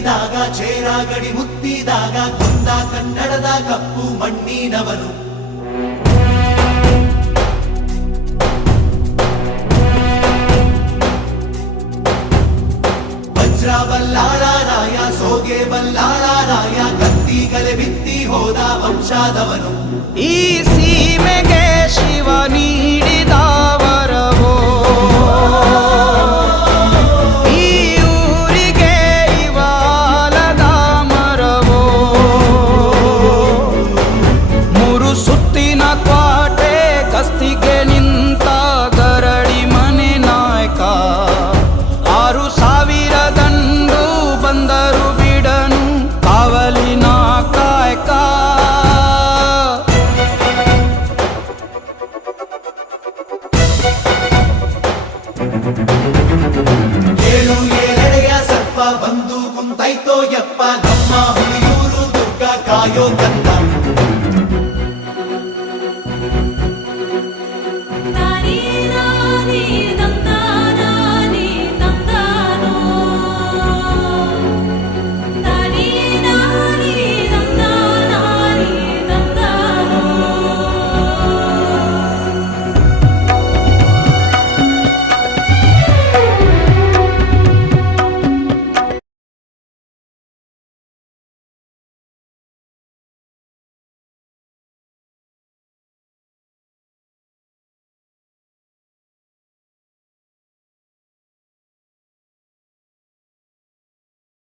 ಎತ್ತಿದಾಗ ಚೇರಾಗಡಿ ಮುತ್ತಿದಾಗ ಕೊಂದ ಕನ್ನಡದ ಕಪ್ಪು ಮಣ್ಣಿನವನು. ವಜ್ರ ಬಲ್ಲಾಳರಾಯ ಸೋಗೆ ಬಲ್ಲಾಳರಾಯ ಕತ್ತಿಗಲೆ ಬಿತ್ತಿ ಹೋದ ವಂಶಾದವನು. ಈ ಸೀಮೆಗೆ ಶಿವ ನೀಡಿದ ವರವೋ, ಈ ಊರಿಗೆ ಇವಾಲದ ಮರವೋ, ಮೂರು ಸುತ್ತಿನ ಕ್ವಾಟೆ ಗಸ್ತಿಗೆ ನಿಂತ ಗರಡಿ ಮನೆ ನಾಯಕ. 6,000 ದಂಡು ಬಂದರು ಬಿಡನು ಕಾವಲಿನ ಕಾಯಕ. ಏಳು ಏಳೆಡೆಯ ಸರ್ಪ ಬಂದು ಕುಂತೈತೋ ಯಪ್ಪ, ನಮ್ಮ ಹುಲಿಯೂರು ದುರ್ಗ ಕಾಯೋ ಕಂದ. ತಾನಿ ರಾನಿ ನಂದ